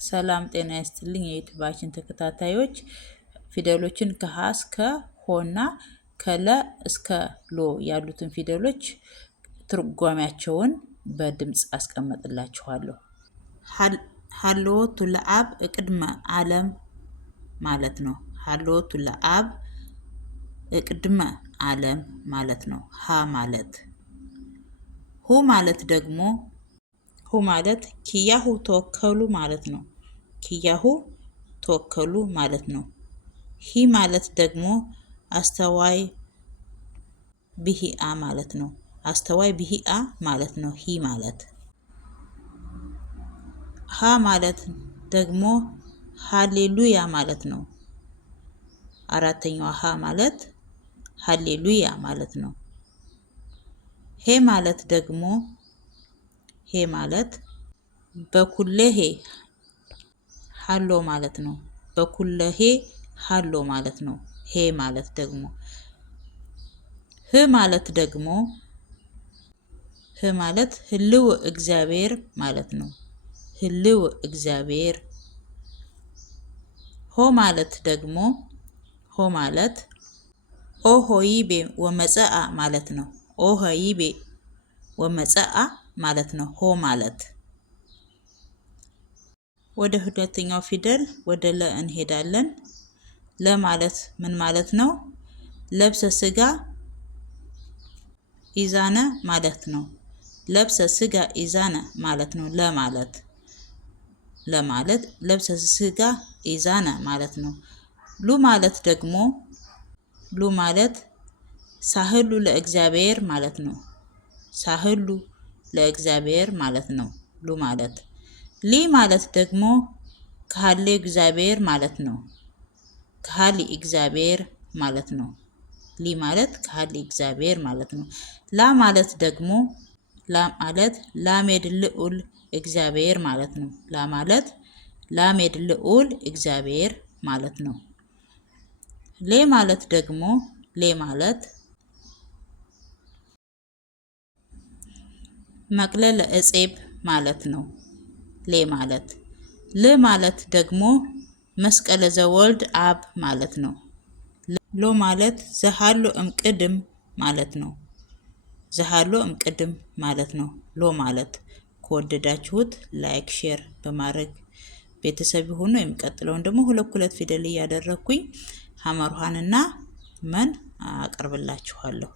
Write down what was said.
ሰላም ጤና ይስጥልኝ የዩቲዩባችን ተከታታዮች ፊደሎችን ከሀ እስከ ሆና ከለ እስከ ሎ ያሉትን ፊደሎች ትርጓሜያቸውን በድምጽ አስቀምጥላችኋለሁ። ሀልዎቱ ለአብ እቅድመ ዓለም ማለት ነው። ሀልዎቱ ለአብ እቅድመ ዓለም ማለት ነው። ሀ ማለት ሁ ማለት ደግሞ ሁ ማለት ኪያሁ ተወከሉ ማለት ነው። ኪያሁ ተወከሉ ማለት ነው። ሂ ማለት ደግሞ አስተዋይ ብሂአ ማለት ነው። አስተዋይ ብሂአ ማለት ነው። ሂ ማለት ሀ ማለት ደግሞ ሃሌሉያ ማለት ነው። አራተኛዋ ሀ ማለት ሃሌሉያ ማለት ነው። ሄ ማለት ደግሞ ሄ ማለት በኩለሄ ሀሎ ማለት ነው። በኩለሄ ሀሎ ማለት ነው። ሄ ማለት ደግሞ ህ ማለት ደግሞ ህ ማለት ህልው እግዚአብሔር ማለት ነው። ህልው እግዚአብሔር ሆ ማለት ደግሞ ሆ ማለት ኦሆይቤ ወመጸአ ማለት ነው። ኦሆይቤ ወመጸአ ማለት ነው። ሆ ማለት ወደ ሁለተኛው ፊደል ወደ ለ እንሄዳለን። ለ ማለት ምን ማለት ነው? ለብሰ ስጋ ኢዛነ ማለት ነው። ለብሰ ስጋ ኢዛነ ማለት ነው። ለማለት ለብሰ ስጋ ኢዛነ ማለት ነው። ሉ ማለት ደግሞ ሉ ማለት ሳህሉ ለእግዚአብሔር ማለት ነው። ሳህሉ ለእግዚአብሔር ማለት ነው። ሉ ማለት ሊ ማለት ደግሞ ካህሌ እግዚአብሔር ማለት ነው። ካህሊ እግዚአብሔር ማለት ነው። ሊ ማለት ካህሊ እግዚአብሔር ማለት ነው። ላ ማለት ደግሞ ላ ማለት ላሜድ ልዑል እግዚአብሔር ማለት ነው። ላ ማለት ላሜድ ልዑል እግዚአብሔር ማለት ነው። ሌ ማለት ደግሞ ሌ ማለት መቅለለ እጼብ ማለት ነው። ሌ ማለት ል ማለት ደግሞ መስቀለ ዘወልድ አብ ማለት ነው። ሎ ማለት ዘሃሎ እምቅድም ማለት ነው። ዘሃሎ እምቅድም ማለት ነው። ሎ ማለት ከወደዳችሁት ላይክ ሼር በማድረግ ቤተሰብ ሆኖ የሚቀጥለውን ደግሞ ሁለት ፊደል እያደረኩኝ ሀመርሃንና መን አቀርብላችኋለሁ።